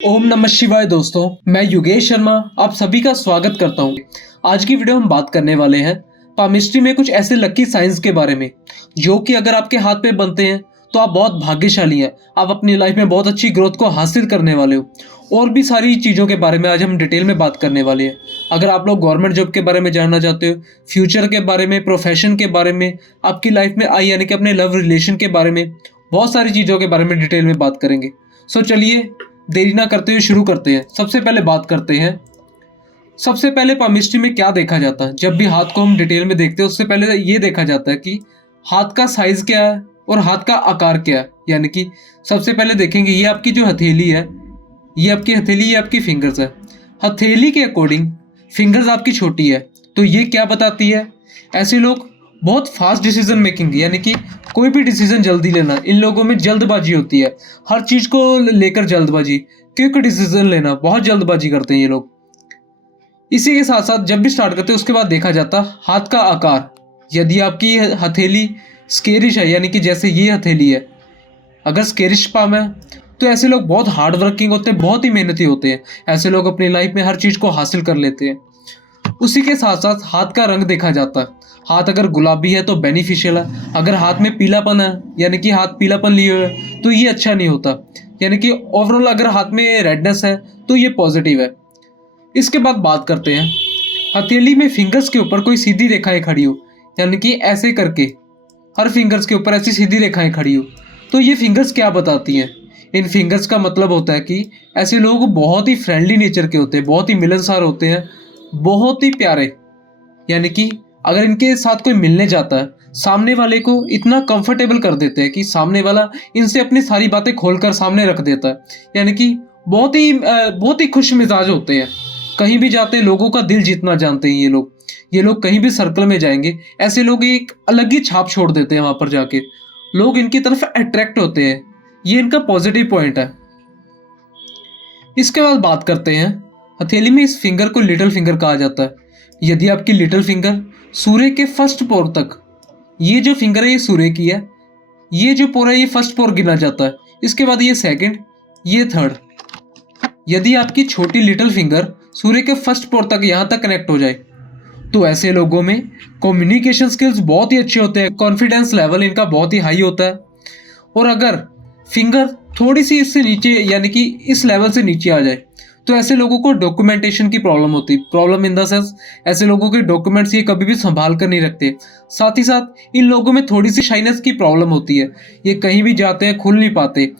ओम नमः शिवाय दोस्तों, मैं योगेश शर्मा आप सभी का स्वागत करता हूं। आज की वीडियो हम बात करने वाले हैं पामिस्ट्री में कुछ ऐसे लकी साइंस के बारे में जो कि अगर आपके हाथ पे बनते हैं तो आप बहुत भाग्यशाली हैं। आप अपनी लाइफ में बहुत अच्छी ग्रोथ को हासिल करने वाले हो। और भी सारी चीज़ों के बारे में आज हम डिटेल में बात करने वाले हैं। अगर आप लोग गवर्नमेंट जॉब के बारे में जानना चाहते हो, फ्यूचर के बारे में, प्रोफेशन के बारे में, आपकी लाइफ में आई यानी कि अपने लव रिलेशन के बारे में, बहुत सारी चीज़ों के बारे में डिटेल में बात करेंगे। सो चलिए देरी ना करते हुए शुरू करते हैं। सबसे पहले बात करते हैं, सबसे पहले पामिस्ट्री में क्या देखा जाता है। जब भी हाथ को हम डिटेल में देखते हैं उससे पहले ये देखा जाता है कि हाथ का साइज क्या है और हाथ का आकार क्या है। यानी कि सबसे पहले देखेंगे ये आपकी जो हथेली है, ये आपकी हथेली, ये आपकी फिंगर्स है। हथेली के अकॉर्डिंग फिंगर्स आपकी छोटी है, तो ये क्या बताती है, ऐसे लोग बहुत फास्ट डिसीजन मेकिंग यानी कि कोई भी डिसीजन जल्दी लेना, इन लोगों में जल्दबाजी होती है। हर चीज़ को लेकर जल्दबाजी, क्विक डिसीजन लेना, बहुत जल्दबाजी करते हैं ये लोग। इसी के साथ साथ जब भी स्टार्ट करते हैं उसके बाद देखा जाता हाथ का आकार। यदि आपकी हथेली स्केरिश है यानी कि जैसे ये हथेली है, अगर स्केरिश पाम है तो ऐसे लोग बहुत हार्ड वर्किंग होते हैं, बहुत ही मेहनती होते हैं। ऐसे लोग अपनी लाइफ में हर चीज़ को हासिल कर लेते हैं। उसी के साथ साथ हाथ का रंग देखा जाता है। हाथ अगर गुलाबी है तो बेनिफिशियल है, अगर हाथ में पीलापन है यानी कि हाथ पीलापन लिए हुए है तो ये अच्छा नहीं होता। यानी कि ओवरऑल अगर हाथ में रेडनेस है तो ये पॉजिटिव है। इसके बाद बात करते हैं, हथेली में फिंगर्स के ऊपर कोई सीधी रेखाएं खड़ी हो, यानी कि ऐसे करके हर फिंगर्स के ऊपर ऐसी सीधी रेखाएं खड़ी हो, तो ये फिंगर्स क्या बताती हैं। इन फिंगर्स का मतलब होता है कि ऐसे लोग बहुत ही फ्रेंडली नेचर के होते हैं, बहुत ही मिलनसार होते हैं, बहुत ही प्यारे। यानी कि अगर इनके साथ कोई मिलने जाता है, सामने वाले को इतना कंफर्टेबल कर देते हैं कि सामने वाला इनसे अपनी सारी बातें खोलकर सामने रख देता है। यानी कि बहुत ही खुश मिजाज होते हैं। कहीं भी जाते हैं लोगों का दिल जीतना जानते हैं ये लोग। ये लोग कहीं भी सर्कल में जाएंगे, ऐसे लोग एक अलग ही छाप छोड़ देते हैं। वहां पर जाके लोग इनकी तरफ अट्रैक्ट होते हैं। ये इनका पॉजिटिव पॉइंट है। इसके बाद बात करते हैं, हथेली में इस फिंगर को लिटिल फिंगर कहा जाता है। यदि आपकी लिटिल फिंगर सूर्य के फर्स्ट पोर तक, ये जो फिंगर है ये सूर्य की है, ये जो पोर है ये फर्स्ट पोर गिना जाता है। इसके बाद ये सेकंड, ये थर्ड। यदि आपकी छोटी लिटिल फिंगर सूर्य के फर्स्ट पोर तक यहाँ तक कनेक्ट हो जाए तो ऐसे लोगों में कम्युनिकेशन स्किल्स बहुत ही अच्छे होते हैं, कॉन्फिडेंस लेवल इनका बहुत ही हाई होता है। और अगर फिंगर थोड़ी सी इससे नीचे यानी कि इस लेवल से नीचे आ जाए तो ऐसे लोगों को डॉक्यूमेंटेशन की प्रॉब्लम होती है। प्रॉब्लम इन द सेंस ऐसे लोगों के डॉक्यूमेंट्स ये कभी भी संभाल कर नहीं रखते। साथ ही साथ इन लोगों में थोड़ी सी शाइनेस की प्रॉब्लम होती है। ये कहीं भी जाते हैं खुल नहीं पाते,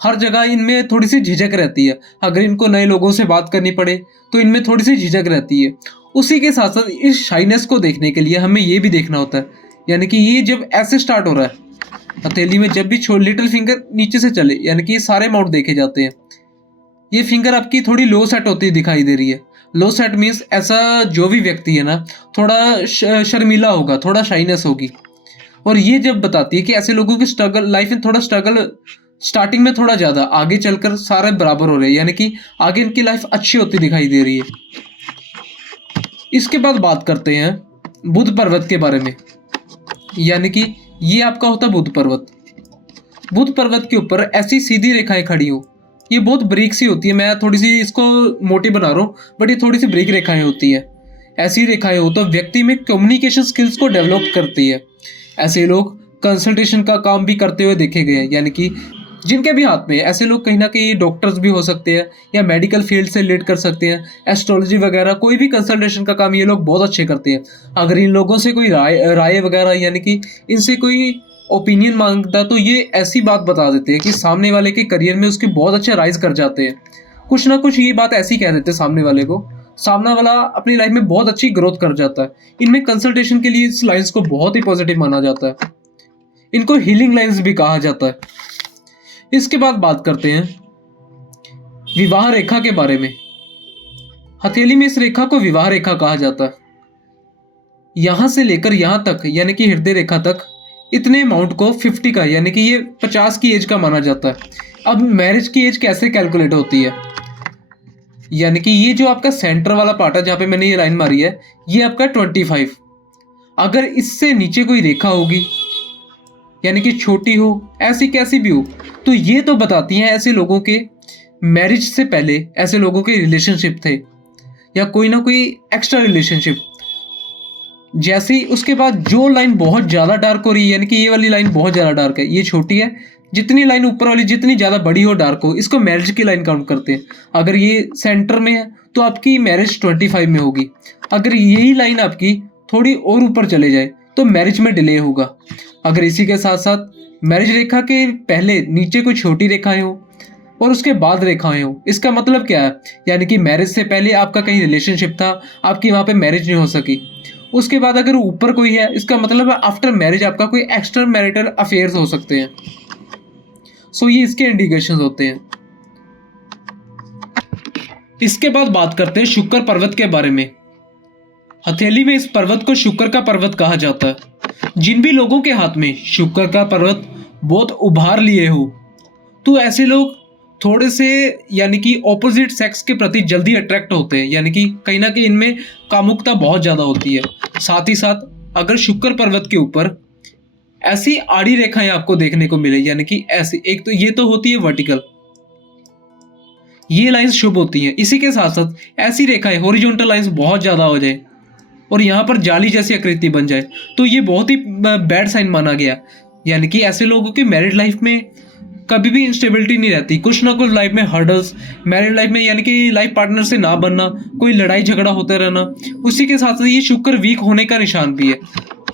हर जगह इनमें थोड़ी सी झिझक रहती है। अगर इनको नए लोगों से बात करनी पड़े तो इनमें थोड़ी सी झिझक रहती है। उसी के साथ साथ इस शाइनेस को देखने के लिए हमें ये भी देखना होता है, यानी कि ये जब ऐसे स्टार्ट हो रहा है हथेली में, जब भी लिटिल फिंगर नीचे से चले यानी कि ये सारे अमाउंट देखे जाते हैं। ये फिंगर आपकी थोड़ी लो सेट होती दिखाई दे रही है। लो सेट मीन्स ऐसा जो भी व्यक्ति है ना थोड़ा शर्मीला होगा, थोड़ा शाइनेस होगी। और ये जब बताती है कि ऐसे लोगों की स्ट्रगल लाइफ में थोड़ा स्ट्रगल स्टार्टिंग में थोड़ा ज़्यादा, आगे चलकर सारे बराबर हो रहे हैं, यानी कि आगे इनकी लाइफ अच्छी होती दिखाई दे रही है। इसके बाद बात करते हैं बुध पर्वत के बारे में। यानी कि ये आपका होता है बुध पर्वत। बुध पर्वत के ऊपर ऐसी सीधी रेखाएं खड़ी हो, ये बहुत बारीक सी होती है। मैं थोड़ी सी इसको मोटी बना रहा हूँ बट ये थोड़ी सी बारीक रेखाएं होती है। ऐसी रेखाएं हो तो व्यक्ति में कम्युनिकेशन स्किल्स को डेवलप करती है। ऐसे लोग कंसल्टेशन का काम भी करते हुए देखे गए हैं। यानी कि जिनके भी हाथ में, ऐसे लोग कहीं ना कहीं डॉक्टर्स भी हो सकते हैं या मेडिकल फील्ड से रिलेट कर सकते हैं, एस्ट्रोलॉजी वगैरह, कोई भी कंसल्टेशन का काम ये लोग बहुत अच्छे करते हैं। अगर इन लोगों से कोई राय वगैरह यानी कि इनसे कोई ओपिनियन मांगता तो ये ऐसी बात बता देते हैं कि सामने वाले के करियर में उसके बहुत अच्छे राइज कर जाते हैं। कुछ ना कुछ ये बात ऐसी कह देते हैं सामने वाले को, सामने वाला अपनी लाइफ में बहुत अच्छी ग्रोथ कर जाता है। इनमें कंसल्टेशन के लिए इस लाइन्स को बहुत ही पॉजिटिव माना जाता है। इनको हीलिंग लाइन्स भी कहा जाता है। इसके बाद बात करते हैं विवाह रेखा के बारे में। हथेली में इस रेखा को विवाह रेखा कहा जाता है। यहां से लेकर यहां तक यानी कि हृदय रेखा तक इतने अमाउंट को 50 का यानी कि ये 50 की एज का माना जाता है। अब मैरिज की एज कैसे कैलकुलेट होती है, यानी कि ये जो आपका सेंटर वाला पार्ट है जहां पे मैंने ये लाइन मारी है, ये आपका 25। अगर इससे नीचे कोई रेखा होगी यानी कि छोटी हो, ऐसी कैसी भी हो, तो ये तो बताती हैं ऐसे लोगों के मैरिज से पहले ऐसे लोगों के रिलेशनशिप थे या कोई ना कोई एक्स्ट्रा रिलेशनशिप, जैसे ही उसके बाद जो लाइन बहुत ज़्यादा डार्क हो रही है, यानी कि ये वाली लाइन बहुत ज़्यादा डार्क है, ये छोटी है, जितनी लाइन ऊपर वाली जितनी ज़्यादा बड़ी हो डार्क हो, इसको मैरिज की लाइन काउंट करते हैं। अगर ये सेंटर में है तो आपकी मैरिज 25 में होगी। अगर यही लाइन आपकी थोड़ी और ऊपर चले जाए तो मैरिज में डिले होगा। अगर इसी के साथ साथ मैरिज रेखा के पहले नीचे कोई छोटी रेखाएं हो और उसके बाद रेखाएं हो, इसका मतलब क्या है, यानी कि मैरिज से पहले आपका कहीं रिलेशनशिप था, आपकी वहाँ पे मैरिज नहीं हो सकी। उसके बाद अगर ऊपर कोई है, इसका मतलब है आफ्टर मैरिज आपका कोई एक्स्ट्रा मैरिटल अफेयर्स हो सकते हैं। सो ये इसके इंडिकेशंस होते हैं। इसके बाद बात करते हैं शुक्र पर्वत के बारे में। हथेली में इस पर्वत को शुक्र का पर्वत कहा जाता है। जिन भी लोगों के हाथ में शुक्र का पर्वत बहुत उभार लिए हो, तो ऐसे लोग थोड़े से यानी कि ऑपोजिट सेक्स के प्रति जल्दी अट्रैक्ट होते हैं, यानी कि कहीं ना कहीं इनमें कामुकता बहुत ज़्यादा होती है। साथ ही साथ अगर शुक्र पर्वत के ऊपर ऐसी आड़ी रेखाएं आपको देखने को मिले, यानी कि ऐसी, एक तो ये तो होती है वर्टिकल, ये लाइंस शुभ होती हैं। इसी के साथ साथ ऐसी रेखाएं हॉरिजॉन्टल लाइंस बहुत ज़्यादा हो जाए और यहाँ पर जाली जैसी आकृति बन जाए तो ये बहुत ही बैड साइन माना गया। यानी कि ऐसे लोगों की मैरिड लाइफ में कभी भी इंस्टेबिलिटी नहीं रहती, कुछ ना कुछ लाइफ में हर्डल्स, मैरिड लाइफ में यानी कि लाइफ पार्टनर से ना बनना, कोई लड़ाई झगड़ा होते रहना। उसी के साथ साथ ये शुक्र वीक होने का निशान भी है,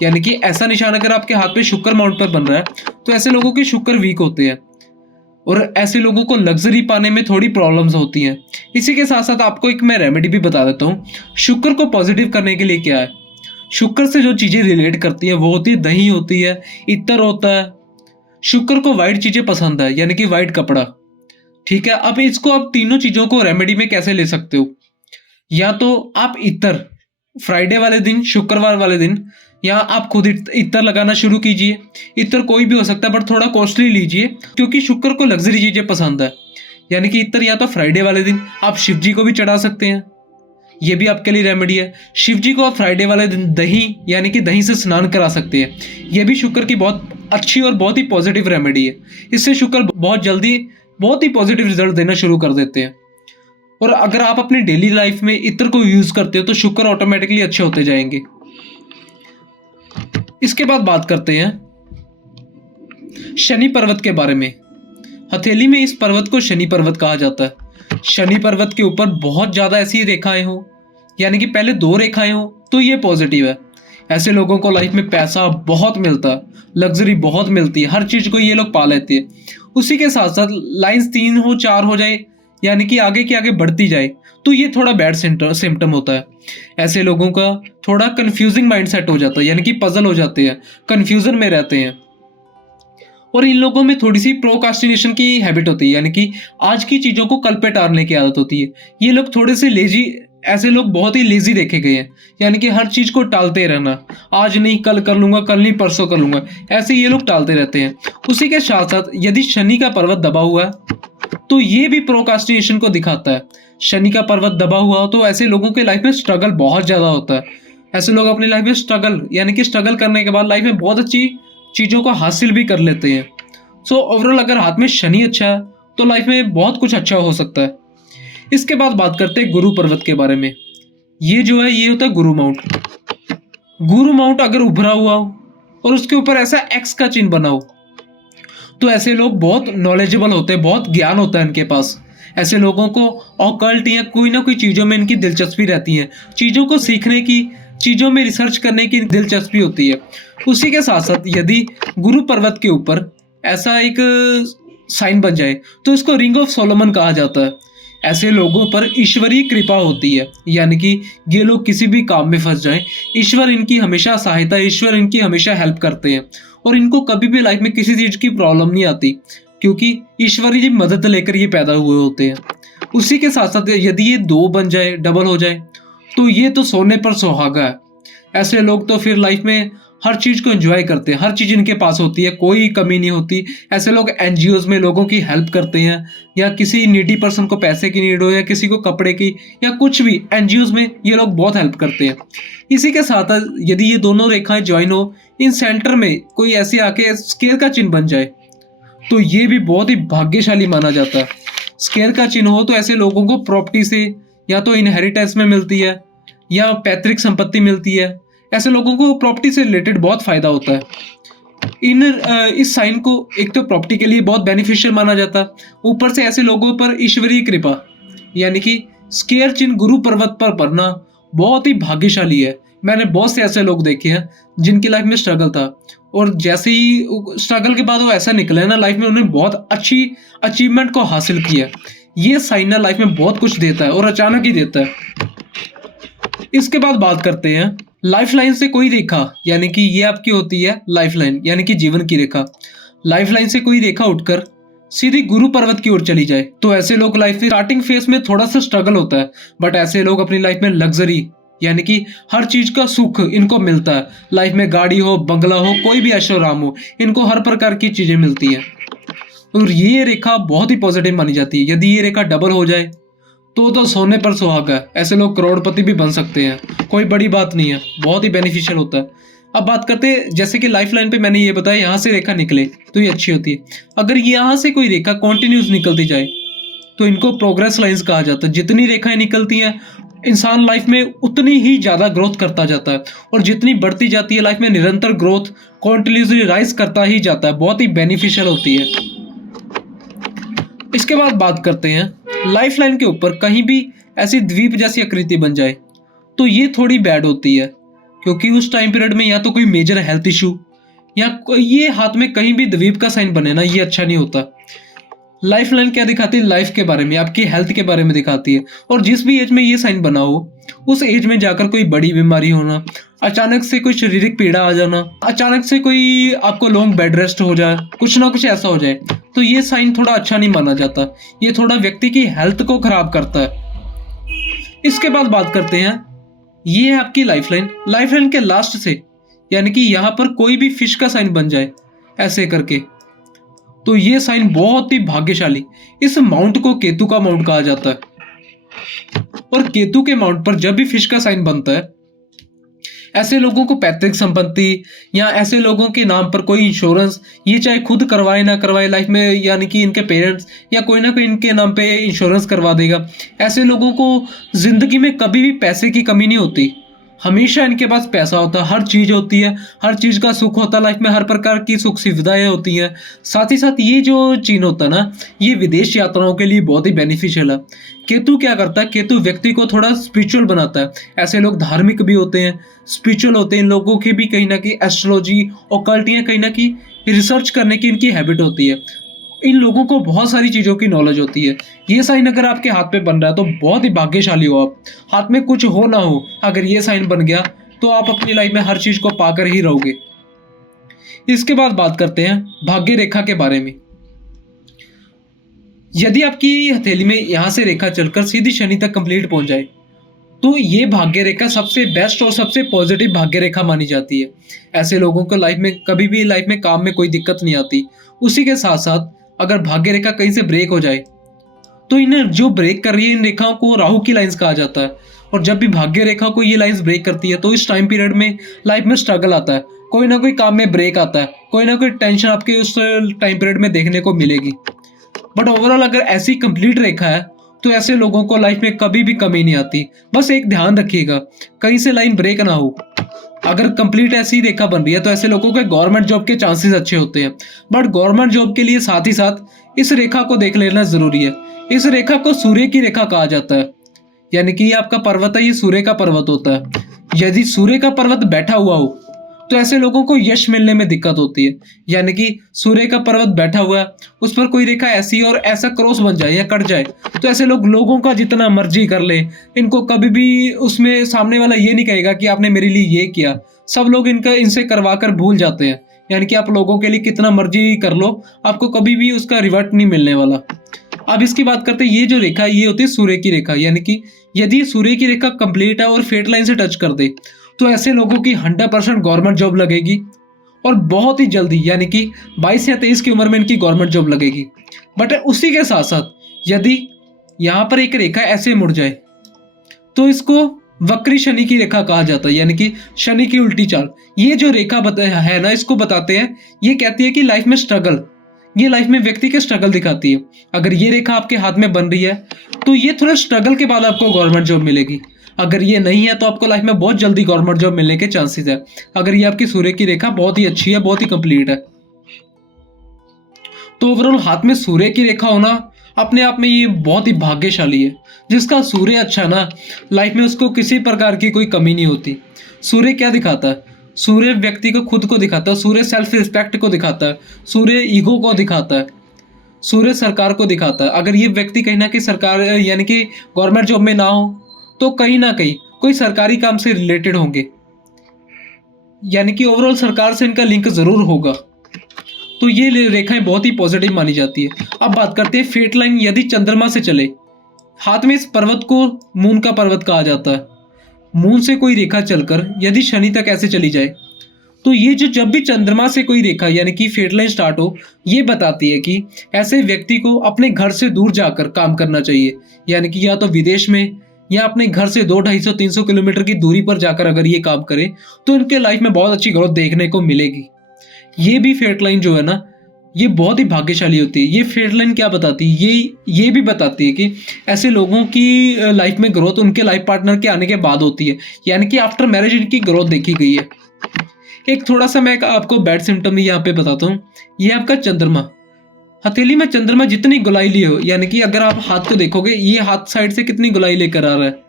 यानी कि ऐसा निशान अगर आपके हाथ पे शुक्र माउंट पर बन रहा है तो ऐसे लोगों के शुक्र वीक होते हैं और ऐसे लोगों को लग्जरी पाने में थोड़ी प्रॉब्लम्स होती हैं। इसी के साथ साथ आपको एक मैं रेमेडी भी बता देता हूँ। शुक्र को पॉजिटिव करने के लिए क्या है, शुक्र से जो चीज़ें रिलेट करती हैं वो होती है दही होती है, इत्र होता है। शुक्र को वाइट चीज़ें पसंद है, यानी कि वाइट कपड़ा। ठीक है, अब इसको आप तीनों चीज़ों को रेमेडी में कैसे ले सकते हो, या तो आप इत्र फ्राइडे वाले दिन, शुक्रवार वाले दिन, या आप खुद इत्र लगाना शुरू कीजिए। इत्र कोई भी हो सकता है बट थोड़ा कॉस्टली लीजिए, क्योंकि शुक्र को लग्जरी चीज़ें पसंद है। यानी कि इत्र या तो फ्राइडे वाले दिन आप शिव जी को भी चढ़ा सकते हैं, ये भी आपके लिए रेमेडी है। शिव जी को आप फ्राइडे वाले दिन दही यानी कि दही से स्नान करा सकते हैं, ये भी शुक्र की बहुत अच्छी और बहुत ही पॉजिटिव रेमेडी है। इससे शुक्र बहुत जल्दी बहुत ही पॉजिटिव रिजल्ट देना शुरू कर देते हैं। और अगर आप अपनी डेली लाइफ में इत्र को यूज करते हो तो शुक्र ऑटोमेटिकली अच्छे होते जाएंगे। इसके बाद बात करते हैं शनि पर्वत के बारे में। हथेली में इस पर्वत को शनि पर्वत कहा जाता है। शनि पर्वत के ऊपर बहुत ज्यादा ऐसी रेखाएं हो, यानी कि पहले 2 रेखाएं हो तो ये पॉजिटिव है। ऐसे लोगों को लाइफ में पैसा बहुत मिलता है, लग्जरी बहुत मिलती है, हर चीज को ये लोग पा लेते हैं। उसी के साथ साथ लाइंस 3 हो 4 हो जाए, यानी कि आगे की आगे बढ़ती जाए, तो ये थोड़ा बैड सिम्टम होता है। ऐसे लोगों का थोड़ा कंफ्यूजिंग माइंडसेट हो जाता है, यानी कि पजल हो जाते हैं, कंफ्यूजन में रहते हैं। और इन लोगों में थोड़ी सी प्रोकास्टिनेशन की हैबिट होती है, यानी कि आज की चीज़ों को कल पे टालने की आदत होती है। ये लोग थोड़े से लेजी, ऐसे लोग बहुत ही लेजी देखे गए हैं, यानी कि हर चीज़ को टालते रहना, आज नहीं कल कर लूँगा, कल नहीं परसों कर लूँगा, ऐसे ये लोग टालते रहते हैं। उसी के साथ साथ यदि शनि का पर्वत दबा हुआ है तो ये भी प्रोकास्टिनेशन को दिखाता है। शनि का पर्वत दबा हुआ हो तो ऐसे लोगों के लाइफ में स्ट्रगल बहुत ज़्यादा होता है। ऐसे लोग अपनी लाइफ में स्ट्रगल यानी कि स्ट्रगल करने के बाद लाइफ में बहुत अच्छी चीज़ों को हासिल भी कर लेते हैं। सो ओवरऑल अगर हाथ में शनि अच्छा है तो लाइफ में बहुत कुछ अच्छा हो सकता है। इसके बाद बात करते हैं गुरु पर्वत के बारे में। ये जो है ये होता है गुरु माउंट। गुरु माउंट अगर उभरा हुआ हो और उसके ऊपर ऐसा एक्स का चिन्ह बना हो तो ऐसे लोग बहुत नॉलेजेबल होते हैं, बहुत ज्ञान होता है इनके पास। ऐसे लोगों को ऑकल्ट या कोई ना कोई चीज़ों में इनकी दिलचस्पी रहती है, चीज़ों को सीखने की, चीज़ों में रिसर्च करने की दिलचस्पी होती है। उसी के साथ साथ यदि गुरु पर्वत के ऊपर ऐसा एक साइन बन जाए तो इसको रिंग ऑफ सोलोमन कहा जाता है। ऐसे लोगों पर ईश्वरीय कृपा होती है, यानी कि ये लोग किसी भी काम में फंस जाएं, ईश्वर इनकी हमेशा सहायता, ईश्वर इनकी हमेशा हेल्प करते हैं और इनको कभी भी लाइफ में किसी चीज़ की प्रॉब्लम नहीं आती, क्योंकि ईश्वरीय मदद लेकर ये पैदा हुए होते हैं। उसी के साथ साथ यदि ये 2 बन जाए, डबल हो जाए, तो ये तो सोने पर सुहागा है। ऐसे लोग तो फिर लाइफ में हर चीज़ को एंजॉय करते हैं, हर चीज़ इनके पास होती है, कोई कमी नहीं होती। ऐसे लोग एनजीओज में लोगों की हेल्प करते हैं, या किसी नीडी पर्सन को पैसे की नीड हो या किसी को कपड़े की या कुछ भी, एनजीओज में ये लोग बहुत हेल्प करते हैं। इसी के साथ यदि ये दोनों रेखाएं ज्वाइन हो, इन सेंटर में कोई ऐसी आके स्केल का चिन्ह बन जाए तो ये भी बहुत ही भाग्यशाली माना जाता है। स्केयर का चिन्ह हो तो ऐसे लोगों को प्रॉपर्टी से या तो इनहेरिटेंस में मिलती है या पैतृक संपत्ति मिलती है। ऐसे लोगों को प्रॉपर्टी से रिलेटेड बहुत फायदा होता है। इस साइन को एक तो प्रॉपर्टी के लिए बहुत बेनिफिशियल माना जाता है, ऊपर से ऐसे लोगों पर ईश्वरीय कृपा यानी कि स्केयर चिन्ह गुरु पर्वत पर पड़ना बहुत ही भाग्यशाली है। मैंने बहुत से ऐसे लोग देखे हैं जिनकी लाइफ में स्ट्रगल था और जैसे ही स्ट्रगल के बाद वो ऐसा निकले ना लाइफ में, उन्होंने बहुत अच्छी अचीवमेंट को हासिल किया। ये साइन ना लाइफ में बहुत कुछ देता है और अचानक ही देता है। इसके बाद बात करते हैं लाइफ लाइन से कोई रेखा, यानी कि ये आपकी होती है लाइफ लाइन यानी कि जीवन की रेखा। लाइफ लाइन से कोई रेखा उठकर सीधी गुरु पर्वत की ओर चली जाए तो ऐसे लोग लाइफ के स्टार्टिंग फेज में थोड़ा सा स्ट्रगल होता है, बट ऐसे लोग अपनी लाइफ में लग्जरी यानी कि हर चीज का सुख इनको मिलता है। लाइफ में गाड़ी हो, बंगला हो, कोई भी ऐशो आराम हो, इनको हर प्रकार की चीजें मिलती है। और ये रेखा बहुत ही पॉजिटिव मानी जाती है। यदि ये रेखा डबल हो जाए तो सोने पर सुहागा है। ऐसे लोग करोड़पति भी बन सकते हैं, कोई बड़ी बात नहीं है, बहुत ही बेनिफिशियल होता है। अब बात करते हैं, जैसे कि लाइफ लाइन पे मैंने ये बताया यहाँ से रेखा निकले तो ये अच्छी होती है। अगर यहाँ से कोई रेखा कॉन्टिन्यूस निकलती जाए तो इनको प्रोग्रेस लाइंस कहा जाता है। जितनी रेखाएं निकलती हैं इंसान लाइफ में उतनी ही ज्यादा ग्रोथ करता जाता है और जितनी बढ़ती जाती है लाइफ में निरंतर ग्रोथ कॉन्टिन्यूसली राइज करता ही जाता है, बहुत ही बेनिफिशियल होती है। इसके बाद बात करते हैं लाइफ लाइन के ऊपर कहीं भी ऐसी द्वीप जैसी आकृति बन जाए तो ये थोड़ी बैड होती है, क्योंकि उस टाइम पीरियड में या तो कोई मेजर हेल्थ इशू या ये हाथ में कहीं भी द्वीप का साइन बने ना, ये अच्छा नहीं होता। लाइफ लाइन क्या दिखाती है? लाइफ के बारे में, आपकी हेल्थ के बारे में दिखाती है। और जिस भी एज में ये साइन बना हो उस एज में जाकर कोई बड़ी बीमारी होना, अचानक से कोई शारीरिक पीड़ा आ जाना, अचानक से कोई आपको लॉन्ग बेड रेस्ट हो जाए, कुछ ना कुछ ऐसा हो जाए, तो ये साइन थोड़ा अच्छा नहीं माना जाता। ये थोड़ा व्यक्ति की हेल्थ को खराब करता है। इसके बाद बात करते हैं, ये है आपकी लाइफ लाइन। लाइफ लाइन के लास्ट से यानी कि यहां पर कोई भी फिश का साइन बन जाए ऐसे करके तो ये साइन बहुत ही भाग्यशाली। इस माउंट को केतु का माउंट कहा जाता है और केतु के माउंट पर जब भी फिश का साइन बनता है ऐसे लोगों को पैतृक संपत्ति या ऐसे लोगों के नाम पर कोई इंश्योरेंस, ये चाहे खुद करवाए ना करवाए लाइफ में, यानी कि इनके पेरेंट्स या कोई ना कोई इनके नाम पे इंश्योरेंस करवा देगा। ऐसे लोगों को जिंदगी में कभी भी पैसे की कमी नहीं होती, हमेशा इनके पास पैसा होता है, हर चीज होती है, हर चीज का सुख होता है, लाइफ में हर प्रकार की सुख सुविधाएं होती हैं। साथ ही साथ ये जो चिन्ह होता है ना, ये विदेश यात्राओं के लिए बहुत ही बेनिफिशियल है। केतु क्या करता है? केतु व्यक्ति को थोड़ा स्पिरिचुअल बनाता है। ऐसे लोग धार्मिक भी होते हैं, स्पिरिचुअल होते हैं। इन लोगों की भी कहीं ना कहीं एस्ट्रोलॉजी, ऑकल्ट या कहीं ना कहीं रिसर्च करने की इनकी हैबिट होती है। इन लोगों को बहुत सारी चीज़ों की नॉलेज होती है। ये साइन अगर आपके हाथ पे बन रहा है तो बहुत ही भाग्यशाली हो आप। हाथ में कुछ हो ना हो, अगर ये साइन बन गया तो आप अपनी लाइफ में हर चीज़ को पाकर ही रहोगे। इसके बाद बात करते हैं भाग्य रेखा के बारे में। यदि आपकी हथेली में यहाँ से रेखा चलकर सीधी शनि तक कंप्लीट पहुंच जाए तो ये भाग्य रेखा सबसे बेस्ट और सबसे पॉजिटिव भाग्य रेखा मानी जाती है। ऐसे लोगों को लाइफ में कभी भी लाइफ में काम में कोई दिक्कत नहीं आती। उसी के साथ साथ अगर भाग्य रेखा कहीं से ब्रेक हो जाए तो इन्हें जो ब्रेक कर रही है इन रेखाओं को राहु की लाइंस कहा जाता है। और जब भी भाग्य रेखा को ये लाइंस ब्रेक करती है तो इस टाइम पीरियड में लाइफ में स्ट्रगल आता है, कोई ना कोई काम में ब्रेक आता है, कोई ना कोई टेंशन आपके उस टाइम पीरियड में देखने को मिलेगी। बट ओवरऑल अगर ऐसी कंप्लीट रेखा है तो ऐसे लोगों को लाइफ में कभी भी कमी नहीं आती। बस एक ध्यान रखिएगा कहीं से लाइन ब्रेक ना हो। अगर कंप्लीट ऐसी रेखा बन रही है तो ऐसे लोगों के गवर्नमेंट जॉब के चांसेस अच्छे होते हैं। बट गवर्नमेंट जॉब के लिए साथ ही साथ इस रेखा को देख लेना जरूरी है। इस रेखा को सूर्य की रेखा कहा जाता है, यानी कि ये आपका पर्वत है, ये सूर्य का पर्वत होता है। यदि सूर्य का पर्वत बैठा हुआ हो तो ऐसे लोगों को यश मिलने में दिक्कत होती है। यानी कि सूर्य का पर्वत बैठा हुआ है, उस पर कोई रेखा ऐसी और ऐसा क्रॉस बन जाए या कट जाए तो ऐसे लोगों का जितना मर्जी कर ले, इनको कभी भी उसमें सामने वाला ये नहीं कहेगा कि आपने मेरे लिए ये किया। सब लोग इनसे करवा कर भूल जाते हैं। यानी कि आप लोगों के लिए कितना मर्जी कर लो, आपको कभी भी उसका रिवर्ट नहीं मिलने वाला। अब इसकी बात करते हैं, ये जो रेखा ये होती है सूर्य की रेखा। यानी कि यदि सूर्य की रेखा कंप्लीट है और फेट लाइन से टच कर दे तो ऐसे लोगों की 100% गवर्नमेंट जॉब लगेगी और बहुत ही जल्दी, यानी कि 22 या 23 की उम्र में इनकी गवर्नमेंट जॉब लगेगी। बट उसी के साथ साथ यदि यहाँ पर एक रेखा ऐसे मुड़ जाए तो इसको वक्री शनि की रेखा कहा जाता है, यानी कि शनि की उल्टी चाल। ये जो रेखा है ना, इसको बताते हैं, ये कहती है कि लाइफ में स्ट्रगल, ये लाइफ में व्यक्ति के स्ट्रगल दिखाती है। अगर ये रेखा आपके हाथ में बन रही है तो ये थोड़ा स्ट्रगल के बाद आपको गवर्नमेंट जॉब मिलेगी। अगर ये नहीं है तो आपको लाइफ में बहुत जल्दी गवर्नमेंट जॉब मिलने के चांसेस है। अगर ये आपकी सूर्य की रेखा बहुत ही अच्छी है, बहुत ही कंप्लीट है। तो ओवरऑल हाथ में सूर्य की रेखा होना अपने आप में ये बहुत ही भाग्यशाली है। जिसका सूर्य अच्छा ना, लाइफ में उसको किसी प्रकार की कोई कमी नहीं होती। सूर्य क्या दिखाता है? सूर्य व्यक्ति को खुद को दिखाता है, सूर्य सेल्फ रिस्पेक्ट को दिखाता है, सूर्य ईगो को दिखाता है, सूर्य सरकार को दिखाता है। अगर ये व्यक्ति कहीं ना कहीं सरकार यानी कि गवर्नमेंट जॉब में ना हो तो कहीं ना कहीं कोई सरकारी काम से रिलेटेड होंगे, यानी कि ओवरऑल सरकार से इनका लिंक जरूर होगा। तो ये रेखाएं बहुत ही पॉजिटिव मानी जाती है। अब बात करते हैं फेट लाइन। यदि चंद्रमा से चले, हाथ में इस पर्वत को मून का पर्वत कहा जाता है। मून से कोई रेखा चलकर यदि शनि तक ऐसे चली जाए तो ये जो जब भी चंद्रमा से कोई रेखा यानी कि फेट लाइन स्टार्ट हो, ये बताती है कि ऐसे व्यक्ति को अपने घर से दूर जाकर काम करना चाहिए। यानी कि या तो विदेश में या अपने घर से 200-250-300 किलोमीटर की दूरी पर जाकर अगर ये काम करे तो इनके लाइफ में बहुत अच्छी ग्रोथ देखने को मिलेगी। ये भी फेट लाइन जो है ना, ये बहुत ही भाग्यशाली होती है। ये फेट लाइन क्या बताती है? ये भी बताती है कि ऐसे लोगों की लाइफ में ग्रोथ उनके लाइफ पार्टनर के आने के बाद होती है, यानी कि आफ्टर मैरिज इनकी ग्रोथ देखी गई है। एक थोड़ा सा मैं आपको बैड सिम्टम यहाँ पे बताता हूँ। ये आपका चंद्रमा, हथेली में चंद्रमा जितनी गोलाई लिए हो, यानी कि अगर आप हाथ को देखोगे ये हाथ साइड से कितनी गोलाई लेकर आ रहा है,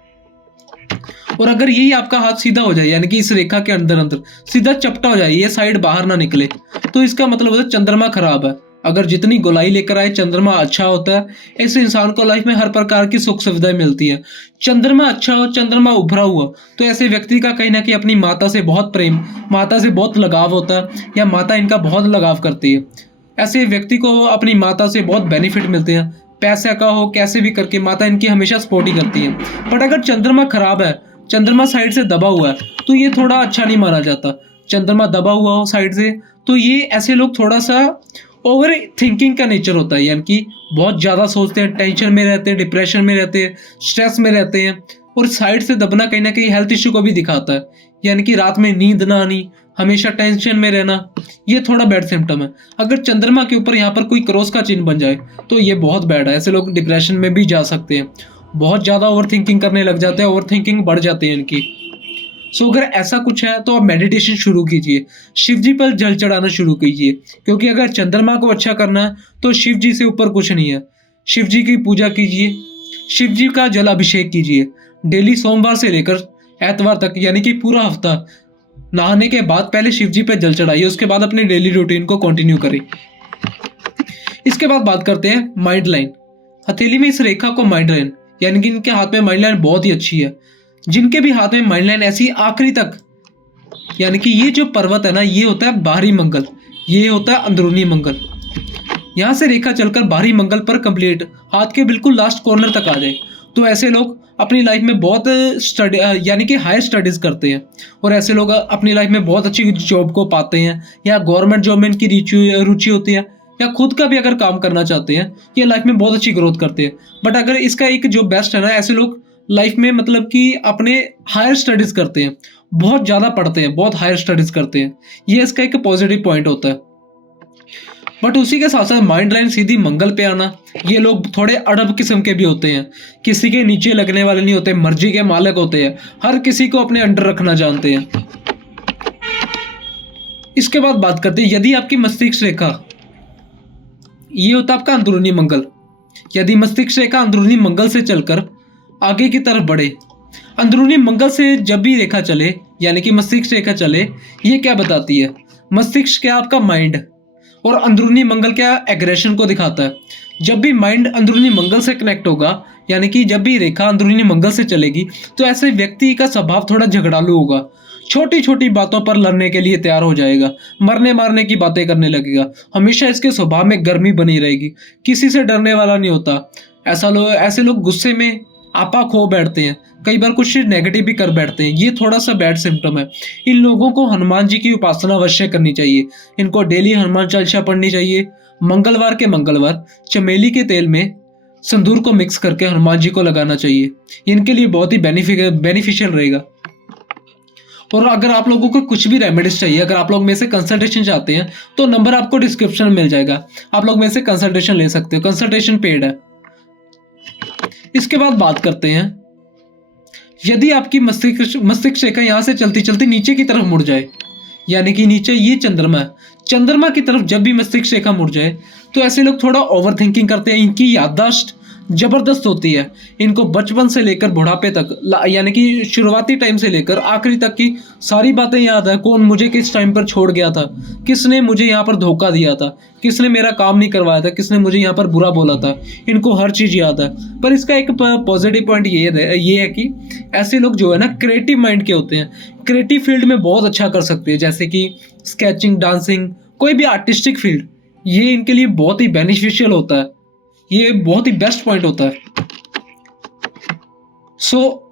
और अगर यही आपका हाथ सीधा हो जाए यानी कि इस रेखा के अंदर अंदर सीधा चपटा हो जाए, ये साइड बाहर ना निकले, तो इसका मतलब होता है चंद्रमा खराब है। अगर जितनी गोलाई लेकर आए चंद्रमा अच्छा होता है, ऐसे इंसान को लाइफ में हर प्रकार की सुख सुविधाएं मिलती है। चंद्रमा अच्छा हो, चंद्रमा उभरा हुआ, तो ऐसे व्यक्ति का कहीं ना कहीं अपनी माता से बहुत प्रेम, माता से बहुत लगाव होता है, या माता इनका बहुत लगाव करती है। ऐसे व्यक्ति को अपनी माता से बहुत बेनिफिट मिलते हैं, पैसे का हो कैसे भी करके माता इनकी हमेशा सपोर्ट ही करती है। बट अगर चंद्रमा खराब है, चंद्रमा साइड से दबा हुआ है, तो ये थोड़ा अच्छा नहीं माना जाता। चंद्रमा दबा हुआ हो साइड से तो ये ऐसे लोग थोड़ा सा ओवर थिंकिंग का नेचर होता है, यानी कि बहुत ज़्यादा सोचते हैं, टेंशन में रहते हैं, डिप्रेशन में रहते हैं, स्ट्रेस में रहते हैं। और साइड से दबना कहीं ना कहीं हेल्थ इश्यू को भी दिखाता है, यानी कि रात में नींद ना आनी, हमेशा टेंशन में रहना, ये थोड़ा बैड सिम्टम है। अगर चंद्रमा के ऊपर यहाँ पर कोई क्रॉस का चिन्ह बन जाए तो ये बहुत बैड है। ऐसे लोग डिप्रेशन में भी जा सकते हैं, बहुत ज़्यादा ओवर थिंकिंग करने लग जाते हैं, ओवर थिंकिंग बढ़ जाती है इनकी। सो अगर ऐसा कुछ है तो आप मेडिटेशन शुरू कीजिए, शिव जी पर जल चढ़ाना शुरू कीजिए, क्योंकि अगर चंद्रमा को अच्छा करना है तो शिव जी से ऊपर कुछ नहीं है। शिव जी की पूजा कीजिए, शिव जी का जल अभिषेक कीजिए डेली, सोमवार से लेकर एतवार तक, यानी कि पूरा हफ्ता। नहाने के बाद पहले शिव जी पे जल चढ़ाइए, उसके बाद अपने डेली रूटीन को कंटिन्यू करें। इसके बाद बात करते हैं माइंड लाइन। हथेली में इस रेखा को माइंड लाइन, यानी कि इनके हाथ में माइंड लाइन बहुत ही अच्छी है। जिनके भी हाथ में माइंड लाइन ऐसी आखिरी तक, यानी कि ये जो पर्वत है ना, ये होता है बाहरी मंगल, ये होता है अंदरूनी मंगल। यहाँ से रेखा चलकर बाहरी मंगल पर कंप्लीट हाथ के बिल्कुल लास्ट कॉर्नर तक आ जाए, तो ऐसे लोग अपनी लाइफ में बहुत स्टडी यानी कि हायर स्टडीज करते हैं, और ऐसे लोग अपनी लाइफ में बहुत अच्छी जॉब को पाते हैं, या गवर्नमेंट जॉब में इनकी रुचि होती है, या खुद का भी अगर काम करना चाहते हैं, ये लाइफ में बहुत अच्छी ग्रोथ करते हैं। बट अगर इसका एक जो बेस्ट है ना, ऐसे लोग लाइफ में मतलब कि अपने हायर स्टडीज करते हैं, बहुत ज़्यादा पढ़ते हैं, बहुत हायर स्टडीज करते हैं, ये इसका एक पॉजिटिव पॉइंट होता है। बट उसी के साथ साथ माइंड लाइन सीधी मंगल पे आना, ये लोग थोड़े अड़ब किस्म के भी होते हैं, किसी के नीचे लगने वाले नहीं होते, मर्जी के मालिक होते हैं, हर किसी को अपने अंडर रखना जानते हैं। इसके बाद बात करते हैं यदि आपकी मस्तिष्क रेखा, ये होता है आपका अंदरूनी मंगल। यदि मस्तिष्क रेखा अंदरूनी मंगल से चलकर आगे की तरफ बढ़े, अंदरूनी मंगल से जब भी रेखा चले यानी कि मस्तिष्क रेखा चले, ये क्या बताती है? मस्तिष्क क्या? आपका माइंड। और अंदरूनी मंगल क्या? एग्रेशन को दिखाता है। जब भी माइंड अंदरूनी मंगल से कनेक्ट होगा, यानी कि जब भी रेखा अंदरूनी मंगल से चलेगी, तो ऐसे व्यक्ति का स्वभाव थोड़ा झगड़ालू होगा, छोटी छोटी बातों पर लड़ने के लिए तैयार हो जाएगा, मरने मारने की बातें करने लगेगा, हमेशा इसके स्वभाव में गर्मी बनी रहेगी, किसी से डरने वाला नहीं होता। ऐसे लोग गुस्से में आपा खो बैठते हैं, कई बार कुछ नेगेटिव भी कर बैठते हैं, ये थोड़ा सा बैड सिम्टम है। इन लोगों को हनुमान जी की उपासना अवश्य करनी चाहिए, इनको डेली हनुमान चालीसा पढ़नी चाहिए। मंगलवार के मंगलवार चमेली के तेल में सिंदूर को मिक्स करके हनुमान जी को लगाना चाहिए, इनके लिए बहुत ही बेनिफिशियल रहेगा। और अगर आप लोगों को कुछ भी रेमेडीज चाहिए, अगर आप लोग में से कंसल्टेशन चाहते हैं तो नंबर आपको डिस्क्रिप्शन में मिल जाएगा, आप लोग में से कंसल्टेशन ले सकते हो, कंसल्टेशन पेड है। इसके बाद बात करते हैं, यदि आपकी मस्तिष्क रेखा यहाँ से चलती चलती नीचे की तरफ मुड़ जाए, यानी कि नीचे ये चंद्रमा है, चंद्रमा की तरफ जब भी मस्तिष्क रेखा मुड़ जाए तो ऐसे लोग थोड़ा ओवर थिंकिंग करते हैं, इनकी याददाश्त जबरदस्त होती है, इनको बचपन से लेकर बुढ़ापे तक, यानी कि शुरुआती टाइम से लेकर आखिरी तक की सारी बातें याद है। कौन मुझे किस टाइम पर छोड़ गया था, किसने मुझे यहाँ पर धोखा दिया था, किसने मेरा काम नहीं करवाया था, किसने मुझे यहाँ पर बुरा बोला था, इनको हर चीज़ याद है। पर इसका एक पॉजिटिव पॉइंट ये है कि ऐसे लोग जो है ना क्रिएटिव माइंड के होते हैं, क्रिएटिव फील्ड में बहुत अच्छा कर सकते हैं, जैसे कि स्केचिंग, डांसिंग, कोई भी आर्टिस्टिक फील्ड, ये इनके लिए बहुत ही बेनिफिशियल होता है, ये बहुत ही बेस्ट पॉइंट होता है।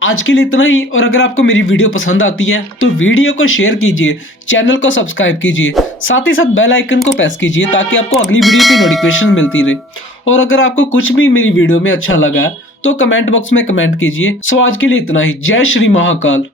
आज के लिए इतना ही, और अगर आपको मेरी वीडियो पसंद आती है तो वीडियो को शेयर कीजिए, चैनल को सब्सक्राइब कीजिए, साथ ही साथ बेल आइकन को प्रेस कीजिए ताकि आपको अगली वीडियो की नोटिफिकेशन मिलती रहे। और अगर आपको कुछ भी मेरी वीडियो में अच्छा लगा तो कमेंट बॉक्स में कमेंट कीजिए। आज के लिए इतना ही। जय श्री महाकाल।